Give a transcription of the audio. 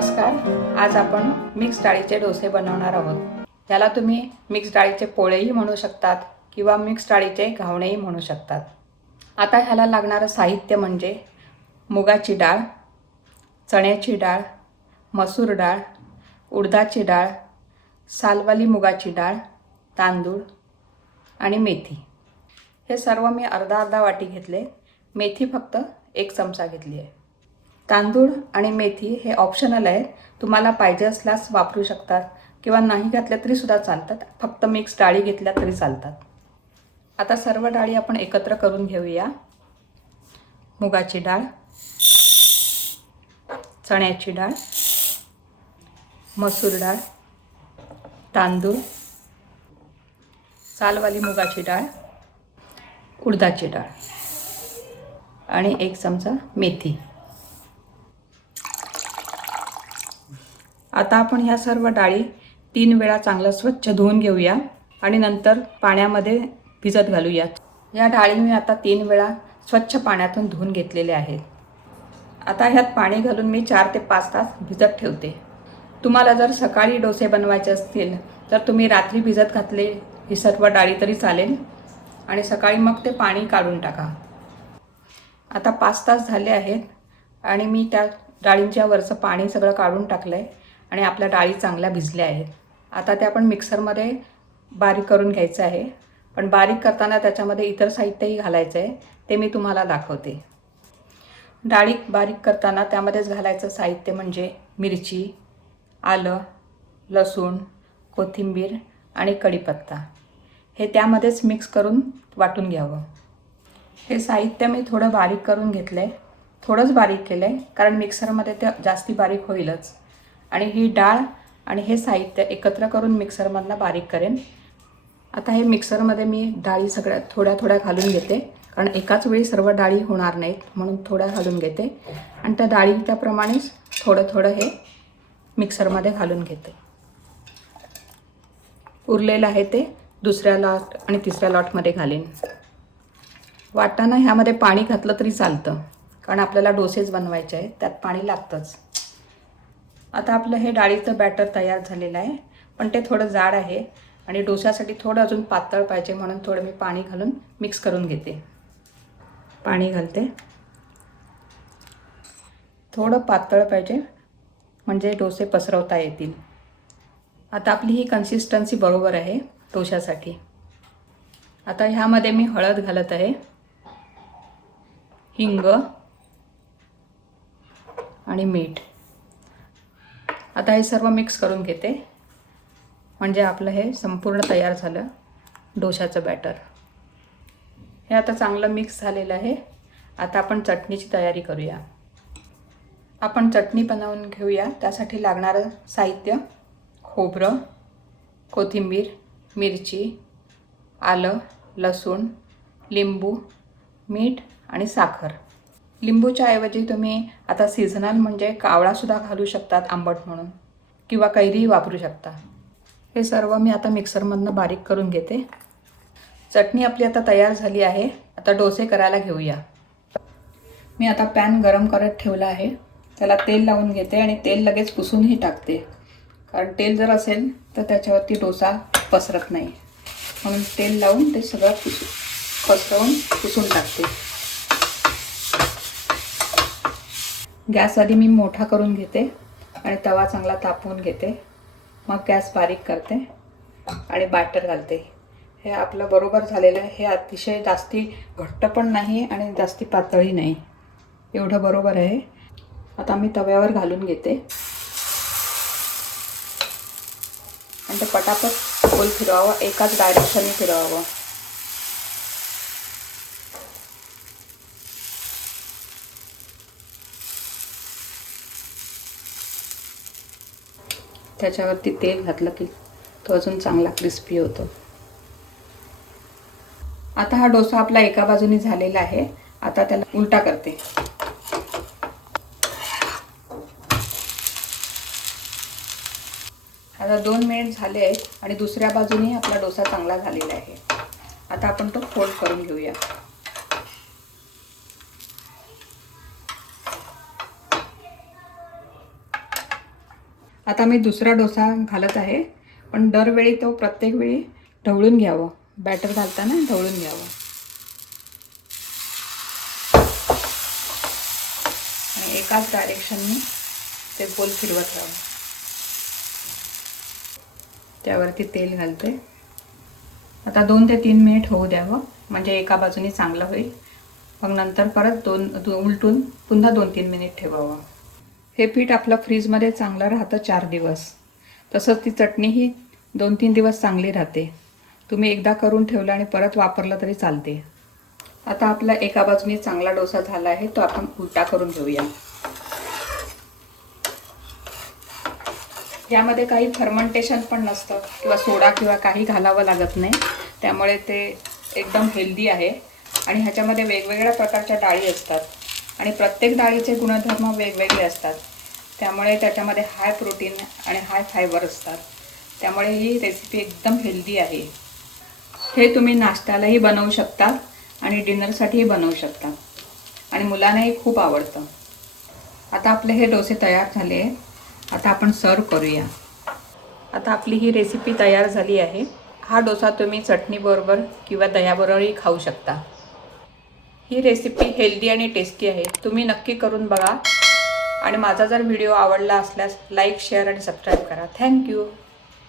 नमस्कार. आज आपण मिक्स डाळीचे डोसे बनवणार आहोत. याला तुम्ही मिक्स डाळीचे पोळेही म्हणू शकतात किंवा मिक्स डाळीचे घावणेही म्हणू शकतात. आता ह्याला लागणारं साहित्य म्हणजे मुगाची डाळ, चण्याची डाळ, मसूर डाळ, उडदाची डाळ, सालवाली मुगाची डाळ, तांदूळ आणि मेथी. हे सर्व मी अर्धा वाटी घेतले. मेथी फक्त 1 चमचा घेतली आहे. तांदूळ आणि मेथी हे ऑप्शनल आहे. तुम्हाला पाहिजे असल्यास वापरू शकतात किंवा नाही घातल्या तरी सुद्धा चालतात. फक्त मिक्स डाळी घेतल्या तरी चालतात. आता सर्व डाळी आपण एकत्र करून घेऊया. मुगाची डाळ, चण्याची डाळ, मसूर डाळ, तांदूळ, सालवाली मुगाची डाळ, उडदाची डाळ आणि 1 चमचा मेथी. आता आपण ह्या सर्व डाळी 3 वेळा चांगलं स्वच्छ धुवून घेऊया आणि नंतर पाण्यामध्ये भिजत घालूया. या डाळी मी आता 3 वेळा स्वच्छ पाण्यातून धुवून घेतलेले आहेत. आता ह्यात पाणी घालून मी 4 ते 5 तास भिजत ठेवते. तुम्हाला जर सकाळी डोसे बनवायचे असतील तर तुम्ही रात्री भिजत घातले ही सर्व डाळी तरी चालेल आणि सकाळी मग ते पाणी काढून टाका. आता 5 तास झाले आहेत आणि मी त्या डाळींच्या वरचं पाणी सगळं काढून टाकलं आहे आणि आपल्या डाळी चांगल्या भिजल्या आहेत. आता ते आपण मिक्सरमध्ये बारीक करून घ्यायचं आहे. पण बारीक करताना त्याच्यामध्ये इतर साहित्यही घालायचं आहे, ते मी तुम्हाला दाखवते. डाळी बारीक करताना त्यामध्येच घालायचं साहित्य म्हणजे मिरची, आलं, लसूण, कोथिंबीर आणि कढीपत्ता. हे त्यामध्येच मिक्स करून वाटून घ्यावं. हे साहित्य मी थोडं बारीक करून घेतलं आहे. थोडंच बारीक केलं आहे कारण मिक्सरमध्ये ते जास्ती बारीक होईलच. आणि ही डाळ आणि हे साहित्य एकत्र करून मिक्सरमधनं बारीक करेन. आता हे मिक्सरमध्ये मी डाळी सगळ्या थोड्या घालून घेते कारण एकाच वेळी सर्व डाळी होणार नाहीत, म्हणून थोड्या घालून घेते आणि त्या डाळी त्याप्रमाणेच थोडं हे मिक्सरमध्ये घालून घेते. उरलेलं आहे ते दुसऱ्या लॉट आणि तिसऱ्या लॉटमध्ये घालेन. वाटताना ह्यामध्ये पाणी घातलं तरी चालतं कारण आपल्याला डोसेच बनवायचे आहे, त्यात पाणी लागतंच. आता आपलं हे डाळीचं बॅटर तयार झालेलं आहे, पण ते थोडं जाड आहे आणि डोस्यासाठी थोडं अजून पातळ पाहिजे, म्हणून थोडं मी पाणी घालून मिक्स करून घेते. पाणी घालते. थोडं पातळ पाहिजे म्हणजे डोसे पसरवता येतील. आता आपली ही कन्सिस्टन्सी बरोबर आहे डोश्यासाठी. आता ह्यामध्ये मी हळद घालत आहे, हिंग आणि मीठ. आता हे सर्व मिक्स करून घेते म्हणजे आपलं हे संपूर्ण तयार झालं डोशाचं बॅटर. हे आता चांगलं मिक्स झालेलं आहे. आता आपण चटणीची तयारी करूया. आपण चटणी बनवून घेऊया. त्यासाठी लागणारं साहित्य खोबरं, कोथिंबीर, मिरची, आलं, लसूण, लिंबू, मीठ आणि साखर. लिंबूच्या ऐवजी तुम्ही आता सीझनल म्हणजे कावळासुद्धा घालू शकतात आंबट म्हणून, किंवा कैरीही वापरू शकता. हे सर्व मी आता मिक्सरमधनं बारीक करून घेते. चटणी आपली आता तयार झाली आहे. आता डोसे करायला घेऊया. मी आता पॅन गरम करत ठेवला आहे. त्याला तेल लावून घेते आणि तेल लगेच पुसूनही टाकते कारण तेल जर असेल तर त्याच्यावरती डोसा पसरत नाही, म्हणून तेल लावून ते सगळं पुसून टाकते. गॅस आधी मी मोठा करून घेते आणि तवा चांगला तापवून घेते. मग गॅस बारीक करते आणि बॅटर घालते. हे आपलं बरोबर झालेलं आहे. हे अतिशय जास्ती घट्ट पण नाही आणि जास्ती पातळही नाही, एवढं बरोबर आहे. आता मी तव्यावर घालून घेते आणि ते पटापट गोल फिरवावं, एकाच डायरेक्शनने फिरवावं. त्याच्यावरती तेल घातलं की तो अजून चांगला क्रिस्पी होतो. आता हा डोसा आपला एका बाजूने झालेला आहे. आता त्याला उलटा करते. आता 2 मिनिट झाले आहेत आणि दुसऱ्या बाजूने आपला डोसा चांगला झालेला आहे. आता आपण तो फोल्ड करून घेऊया. आता मी दुसरा डोसा घालत आहे, पण दरवेळी तो प्रत्येक वेळी ढवळून घ्यावं, बॅटर घालताना ढवळून घ्यावं आणि एकाच डायरेक्शनने ते गोल फिरवत राहावं. त्यावरती तेल घालते. आता 2 ते 3 मिनिट होऊ द्यावं, म्हणजे एका बाजूने चांगलं होईल. मग नंतर परत उलटून पुन्हा 2-3 मिनिट ठेवावं. हे पीठ आपलं फ्रीजमध्ये चांगलं राहतं 4 दिवस. तसंच ती चटणीही 2-3 दिवस चांगली राहते. तुम्ही एकदा करून ठेवलं आणि परत वापरलं तरी चालते. आता आपला एका बाजूने चांगला डोसा झाला आहे, तो आपण उलटा करून घेऊया. यामध्ये काही फर्मेंटेशन पण नसतं किंवा सोडा किंवा काही घालावं लागत नाही. त्यामुळे ते एकदम हेल्दी आहे आणि ह्याच्यामध्ये वेगवेगळ्या प्रकारच्या डाळी असतात आणि प्रत्येक डाळीचे गुणधर्म वेगवेगळे असतात. त्यामुळे त्याच्यामध्ये हाय प्रोटीन आणि हाय फायबर असतात. त्यामुळे ही रेसिपी एकदम हेल्दी आहे. हे तुम्ही नाश्त्यालाही बनवू शकता आणि डिनरसाठीही बनवू शकता आणि मुलांनाही खूप आवडतं. आता आपले हे डोसे तयार झाले आहेत. आता आपण सर्व करूया. आता आपली ही रेसिपी तयार झाली आहे. हा डोसा तुम्ही चटणीबरोबर किंवा दह्याबरोबरही खाऊ शकता. ही रेसिपी हेल्दी आणि टेस्टी आहे. तुम्ही नक्की करून बघा आणि माझा जर व्हिडिओ आवडला असल्यास लाईक, शेअर आणि सबस्क्राईब करा. थँक्यू.